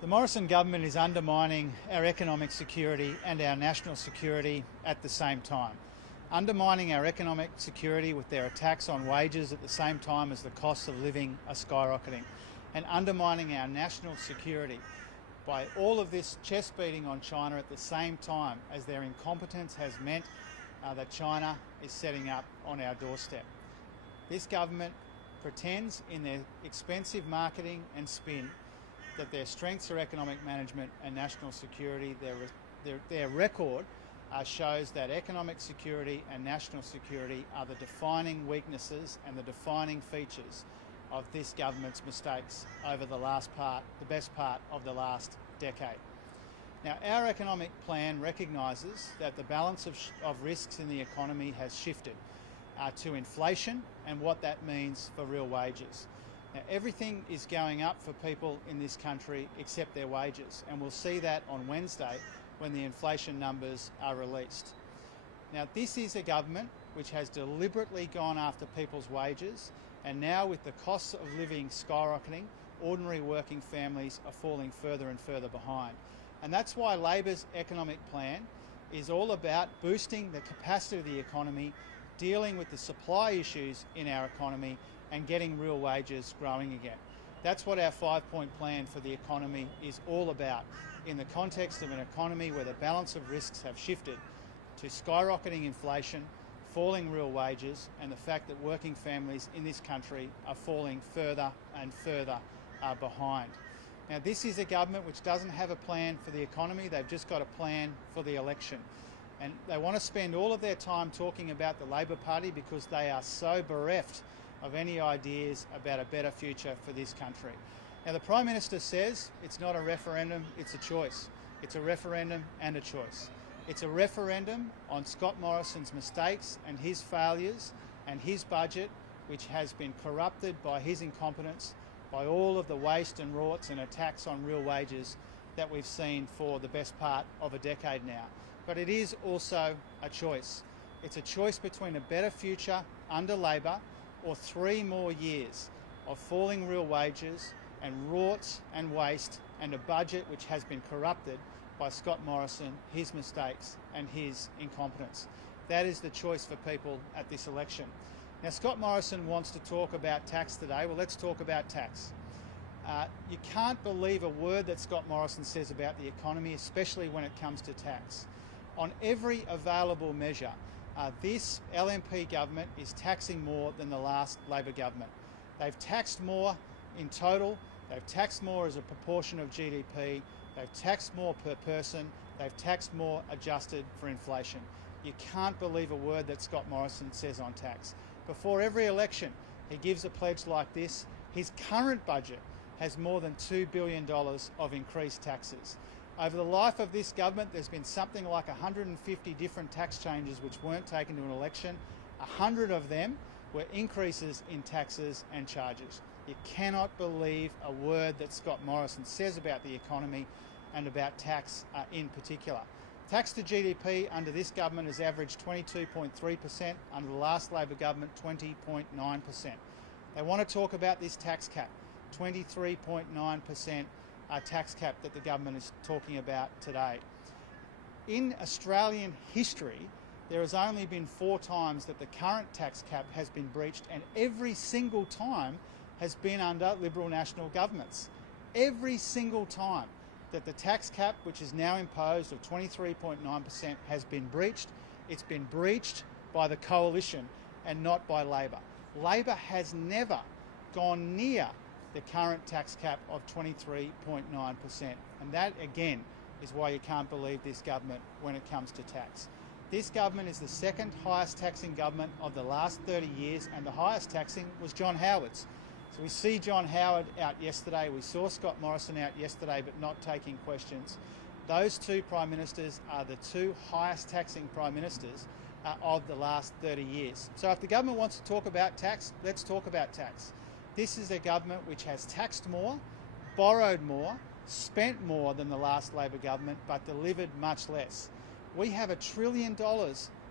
The Morrison government is undermining our economic security and our national security at the same time. Undermining our economic security with their attacks on wages at the same time as the costs of living are skyrocketing, and undermining our national security by all of this chest beating on China at the same time as their incompetence has meant that China is setting up on our doorstep. This government pretends in their expensive marketing and spin that their strengths are economic management and national security. Their record shows that economic security and national security are the defining weaknesses and the defining features of this government's mistakes over the best part of the last decade. Now, our economic plan recognises that the balance of risks in the economy has shifted to inflation and what that means for real wages. Now, everything is going up for people in this country except their wages, and we'll see that on Wednesday when the inflation numbers are released. Now, this is a government which has deliberately gone after people's wages, and now with the costs of living skyrocketing, ordinary working families are falling further and further behind. And that's why Labor's economic plan is all about boosting the capacity of the economy, dealing with the supply issues in our economy, and getting real wages growing again. That's what our 5-point plan for the economy is all about, in the context of an economy where the balance of risks have shifted to skyrocketing inflation, falling real wages, and the fact that working families in this country are falling further and further behind. Now, this is a government which doesn't have a plan for the economy. They've just got a plan for the election. And they want to spend all of their time talking about the Labor Party because they are so bereft of any ideas about a better future for this country. Now, the Prime Minister says it's not a referendum, it's a choice. It's a referendum and a choice. It's a referendum on Scott Morrison's mistakes and his failures and his budget, which has been corrupted by his incompetence, by all of the waste and rorts and attacks on real wages that we've seen for the best part of a decade now. But it is also a choice. It's a choice between a better future under Labor or 3 more years of falling real wages and rorts and waste and a budget which has been corrupted by Scott Morrison, his mistakes and his incompetence. That is the choice for people at this election. Now, Scott Morrison wants to talk about tax today. Well, let's talk about tax. You can't believe a word that Scott Morrison says about the economy, especially when it comes to tax. On every available measure, this LNP government is taxing more than the last Labor government. They've taxed more in total, they've taxed more as a proportion of GDP, they've taxed more per person, they've taxed more adjusted for inflation. You can't believe a word that Scott Morrison says on tax. Before every election, he gives a pledge like this. His current budget has more than $2 billion of increased taxes. Over the life of this government, there's been something like 150 different tax changes which weren't taken to an election. 100 of them were increases in taxes and charges. You cannot believe a word that Scott Morrison says about the economy and about tax in particular. Tax to GDP under this government has averaged 22.3%, under the last Labor government 20.9%. They want to talk about this tax cap, 23.9% tax cap that the government is talking about today. In Australian history, there has only been 4 times that the current tax cap has been breached, and every single time has been under Liberal National governments. Every single time that the tax cap, which is now imposed of 23.9%, has been breached, it's been breached by the coalition and not by Labor. Labor has never gone near the current tax cap of 23.9%. And that, again, is why you can't believe this government when it comes to tax. This government is the second highest taxing government of the last 30 years, and the highest taxing was John Howard's. So we see John Howard out yesterday, we saw Scott Morrison out yesterday, but not taking questions. Those 2 Prime Ministers are the 2 highest taxing Prime Ministers of the last 30 years. So if the government wants to talk about tax, let's talk about tax. This is a government which has taxed more, borrowed more, spent more than the last Labor government, but delivered much less. We have $1 trillion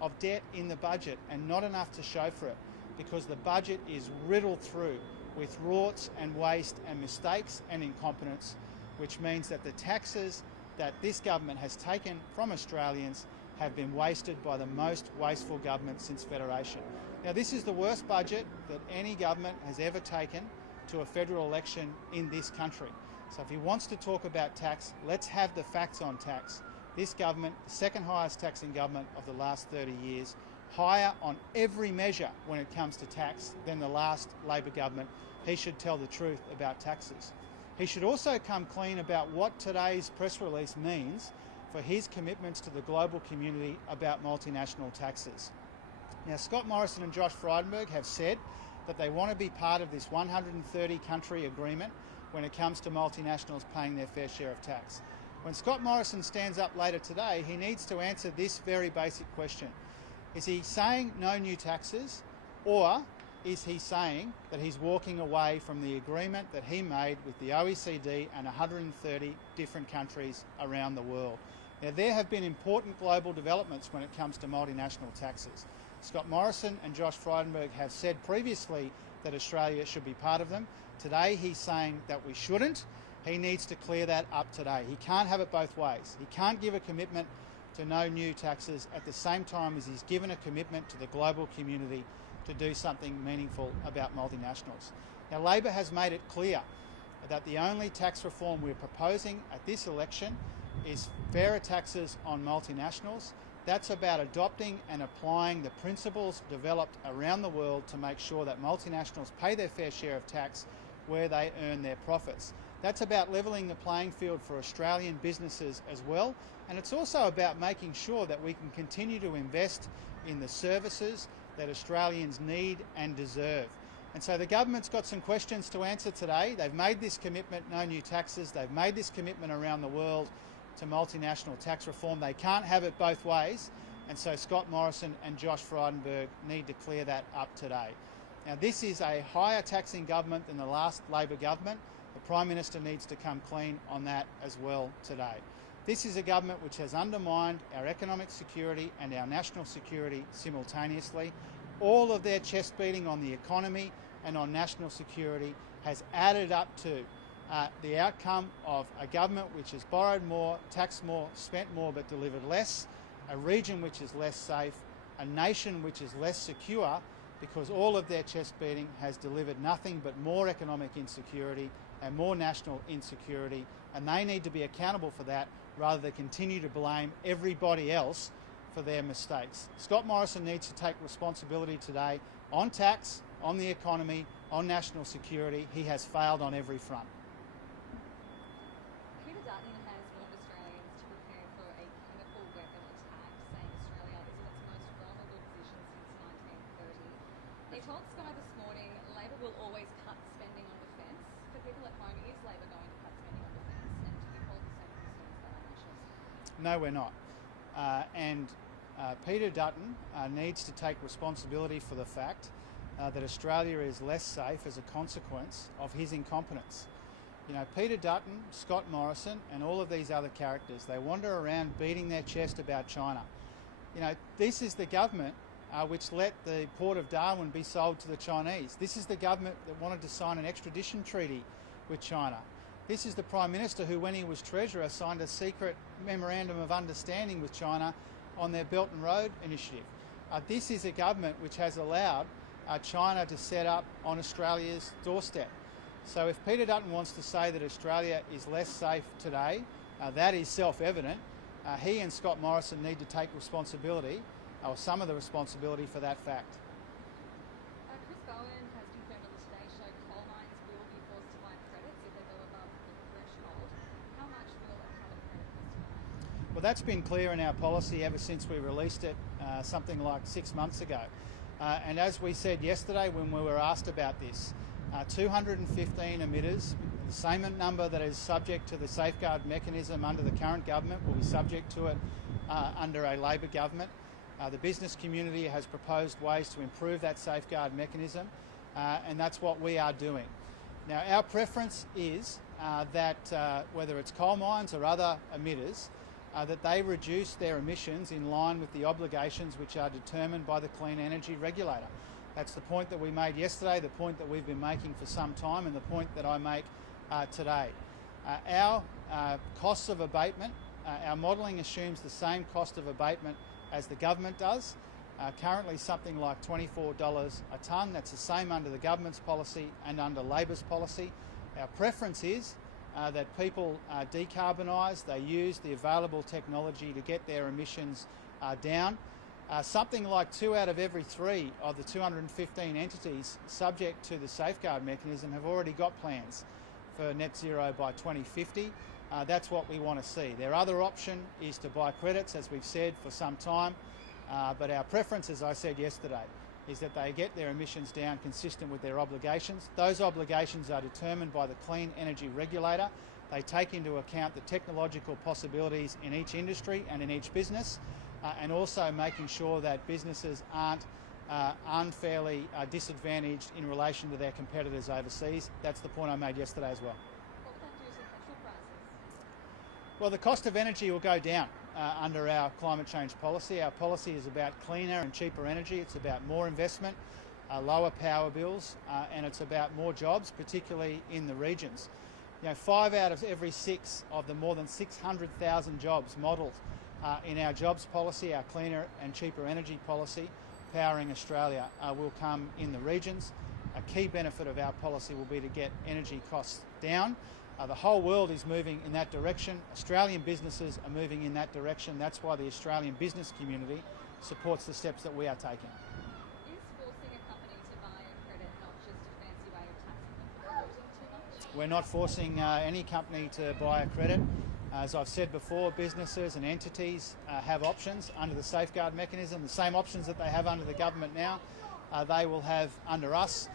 of debt in the budget and not enough to show for it, because the budget is riddled through with rorts and waste and mistakes and incompetence. which means that the taxes that this government has taken from Australians have been wasted by the most wasteful government since Federation. Now, this is the worst budget that any government has ever taken to a federal election in this country. So if he wants to talk about tax, let's have the facts on tax. This government, the second highest taxing government of the last 30 years, higher on every measure when it comes to tax than the last Labor government. He should tell the truth about taxes. He should also come clean about what today's press release means for his commitments to the global community about multinational taxes. Now, Scott Morrison and Josh Frydenberg have said that they want to be part of this 130-country agreement when it comes to multinationals paying their fair share of tax. When Scott Morrison stands up later today, he needs to answer this very basic question. Is he saying no new taxes, or is he saying that he's walking away from the agreement that he made with the OECD and 130 different countries around the world? Now, there have been important global developments when it comes to multinational taxes. Scott Morrison and Josh Frydenberg have said previously that Australia should be part of them. Today he's saying that we shouldn't. He needs to clear that up today. He can't have it both ways. He can't give a commitment to no new taxes at the same time as he's given a commitment to the global community to do something meaningful about multinationals. Now, Labor has made it clear that the only tax reform we're proposing at this election is fairer taxes on multinationals. That's about adopting and applying the principles developed around the world to make sure that multinationals pay their fair share of tax where they earn their profits. That's about levelling the playing field for Australian businesses as well, and it's also about making sure that we can continue to invest in the services that Australians need and deserve. And so the government's got some questions to answer today. They've made this commitment, no new taxes. They've made this commitment around the world to multinational tax reform. They can't have it both ways, and so Scott Morrison and Josh Frydenberg need to clear that up today. Now, this is a higher taxing government than the last Labor government. The Prime Minister needs to come clean on that as well today. This is a government which has undermined our economic security and our national security simultaneously. All of their chest beating on the economy and on national security has added up to the outcome of a government which has borrowed more, taxed more, spent more but delivered less, a region which is less safe, a nation which is less secure, because all of their chest beating has delivered nothing but more economic insecurity and more national insecurity, and they need to be accountable for that rather than continue to blame everybody else for their mistakes. Scott Morrison needs to take responsibility today on tax, on the economy, on national security. He has failed on every front. He told Sky this morning Labor will always cut spending on defence. For people at home, is Labor going to cut spending on defence? And do you hold the same concerns that our nationals? No, we're not. Peter Dutton needs to take responsibility for the fact that Australia is less safe as a consequence of his incompetence. You know, Peter Dutton, Scott Morrison and all of these other characters, they wander around beating their chest about China. You know, this is the government which let the port of Darwin be sold to the Chinese. This is the government that wanted to sign an extradition treaty with China. This is the Prime Minister who, when he was Treasurer, signed a secret memorandum of understanding with China on their Belt and Road initiative. This is a government which has allowed China to set up on Australia's doorstep. So if Peter Dutton wants to say that Australia is less safe today, that is self-evident. He and Scott Morrison need to take responsibility, or some of the responsibility for that fact. Chris Bowen has confirmed on the Today Show coal mines will be forced to buy credits if they go above the threshold. How much will a carbon credit cost? Well, that's been clear in our policy ever since we released it something like 6 months ago. And as we said yesterday when we were asked about this, 215 emitters, the same number that is subject to the safeguard mechanism under the current government, will be subject to it under a Labor government. The business community has proposed ways to improve that safeguard mechanism, and that's what we are doing. Now, our preference is that whether it's coal mines or other emitters, that they reduce their emissions in line with the obligations which are determined by the Clean Energy Regulator. That's the point that we made yesterday, the point that we've been making for some time, and the point that I make today. Our costs of abatement, our modelling assumes the same cost of abatement as the government does. Currently something like $24 a tonne. That's the same under the government's policy and under Labor's policy. Our preference is that people decarbonise, they use the available technology to get their emissions down. Something like 2 out of every 3 of the 215 entities subject to the safeguard mechanism have already got plans for net zero by 2050. That's what we want to see. Their other option is to buy credits, as we've said for some time, but our preference, as I said yesterday, is that they get their emissions down consistent with their obligations. Those obligations are determined by the Clean Energy Regulator. They take into account the technological possibilities in each industry and in each business, and also making sure that businesses aren't unfairly disadvantaged in relation to their competitors overseas. That's the point I made yesterday as well. What would that do to petrol prices? Well, the cost of energy will go down under our climate change policy. Our policy is about cleaner and cheaper energy. It's about more investment, lower power bills, and it's about more jobs, particularly in the regions. 5 out of every 6 of the more than 600,000 jobs modelled in our jobs policy, our cleaner and cheaper energy policy, powering Australia, will come in the regions. A key benefit of our policy will be to get energy costs down. The whole world is moving in that direction. Australian businesses are moving in that direction. That's why the Australian business community supports the steps that we are taking. Is forcing a company to buy a credit not just a fancy way of taxing them for polluting too much? We're not forcing any company to buy a credit. As I've said before, businesses and entities have options under the safeguard mechanism, the same options that they have under the government now, they will have under us.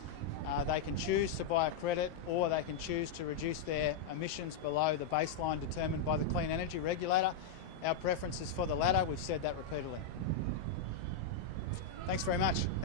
They can choose to buy a credit, or they can choose to reduce their emissions below the baseline determined by the Clean Energy Regulator. Our preference is for the latter. We've said that repeatedly. Thanks very much.